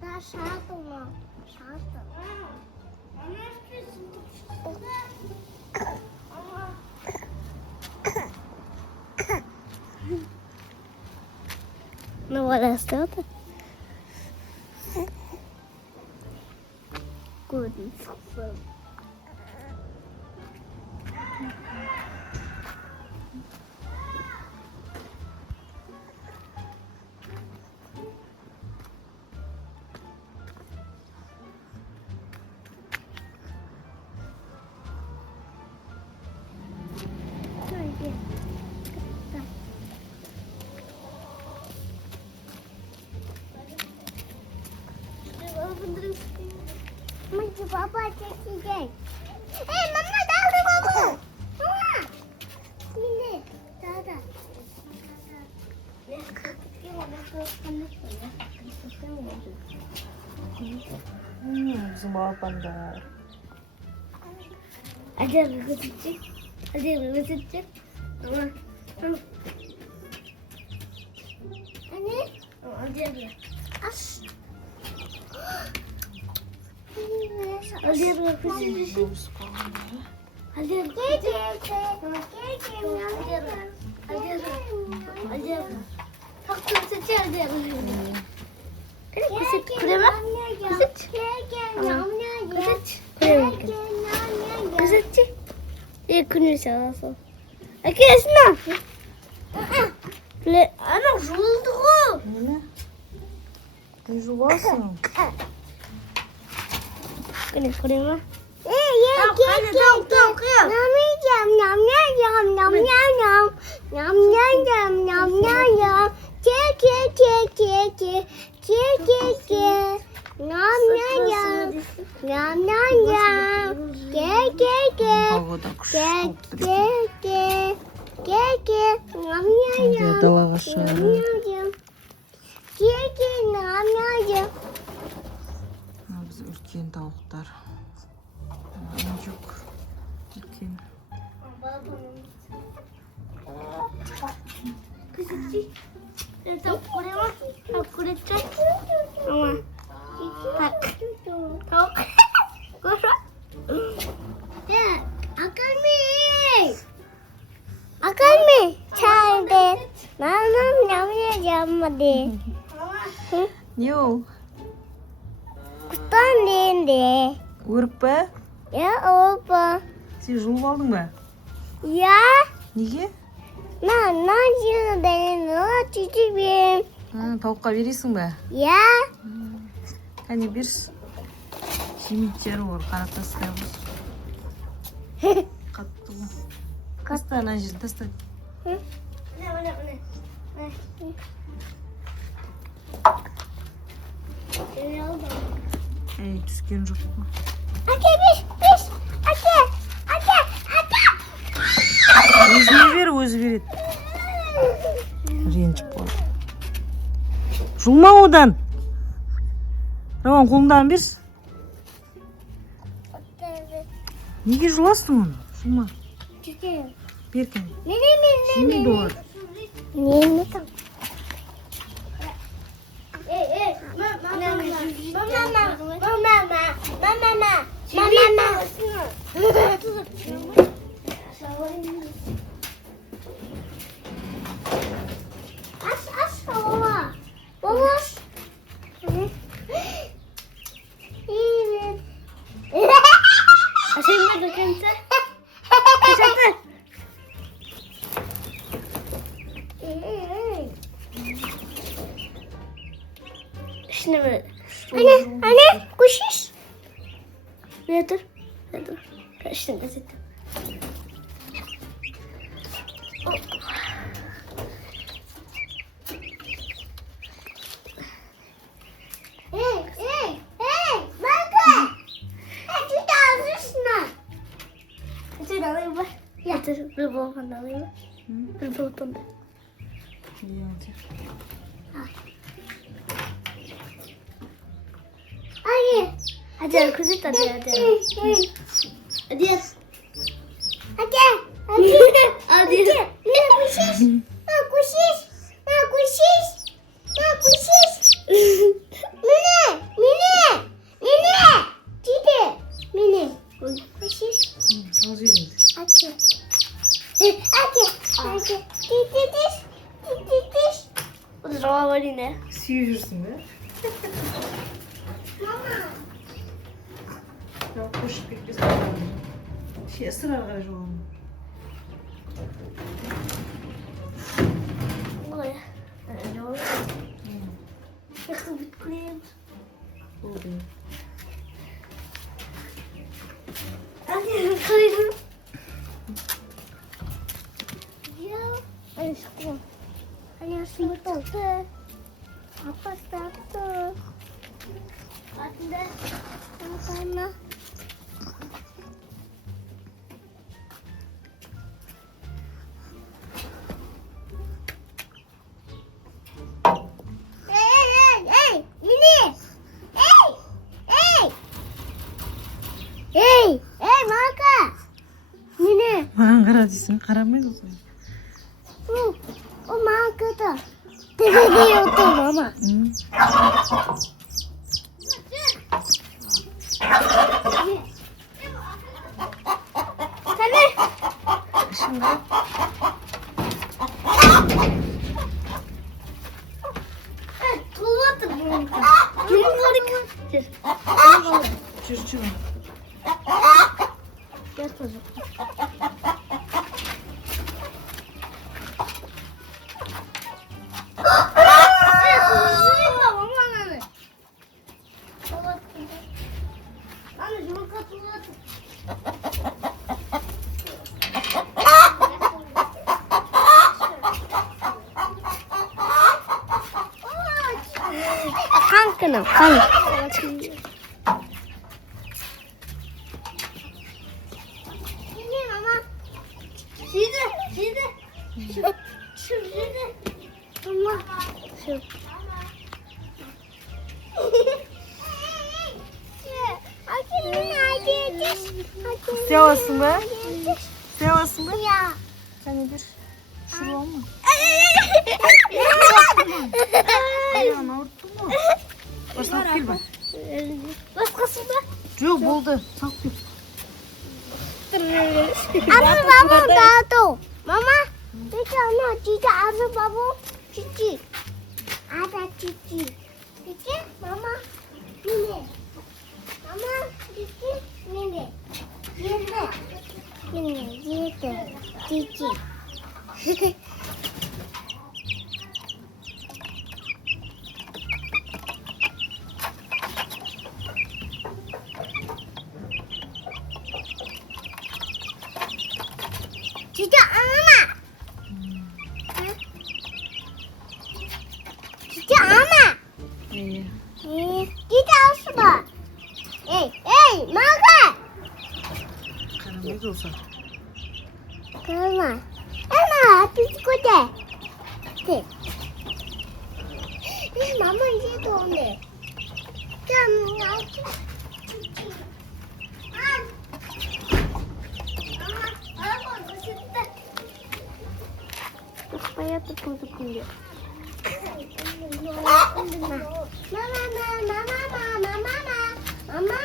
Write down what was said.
나 샤도마. 샤도. Ну, вот это. Good. Папа, сидеть. Эй, мама, дай маму. Мама. Сиди. Да. Bizim balkonda. Ada begitu cik. Ada begitu cik. Mama. Anne? Ada. As. Ada begitu cik. Ada Bak kızıcı ada. Kızıcı krema. Kızıcı. Kızıcı. Kızıcı. Yakını çalasın. Arkadaşlar. Ana жулды ғой. Мені? Ты жуасың? Кіне крема. Погода күшті. Далаға шығады. Біз үлкен тауықтар. Жоқ. Үлкен. Это крема. Куриця. Мама. Так. Тауық. Коша. 아까미 차인데 나는 남자지 엄마데 Не ол? құтанде Өріп пе? я опа Сен жұлып алдың ба? я Неге? на жинаден чичибем Тауыққа бересің ба? я Кәне берші. Жемейттері бар, қарап тастай ғой. Қатты ғой. Таста ана жерін таста. Ей, түскен жоқ па? Әке биш әке Өзіне бер, өзі береді. Ренжіп болды. Жұлма одан. Рауан, қолыңдағы берші. Неге жұласың оны? Жұлма. Бер кәне. Жемейді олар. не там Anne, kuşiş. Ne dur? Şimdi zaten. Hey, bakın. Hadi dalmışsın. Hadi dalayım bak. Yatır, bir bolkan dalayım. Bir bolkan da. Hadi kızı hadi. Hadi. Ne kuşiş? 들어와버리네. Sıyırırsın. Ya koşup beklesin. Şey ısrar arkadaş oğlum. 뭐야? 안녕. 약간 밑그림. Oldu. 아니, 그림. 야, 아니, 잠깐만. 안녕하십니까. 아빠 스타트. 아, 근데, 잠깐만. 에이, 미니! 에이, 마카! 미니! Ankara'cısın. Karamel olsun. 마카다. 되게 또 마마. 자네. 토마토 먹으니까. Çürçür. 나는 좋을 것 같아. kanka kanka. Ini mama. Sini. Sini. Mama. Sevasın be. Sevasın be. Ya. Sen nedir? Şuraya olma. Ayağını Ayağını ortun mu? Başka bir bak. Başkası da. Yok oldu. Saklı. Arı baba 나도. Mama. 있잖아. 진짜 arı baba. Cici. Ada cici. Cici, mama. Ini. Mama, cici, ini. Ini, cici. Cici ama. Cici ama. İyi. Cici asma. Ey, mama. Karamel olsa. Kırma. Ama bisküvi. De. Mama 이제 도네. 좀 나지. Supaya tepung-tepung ya. Mama.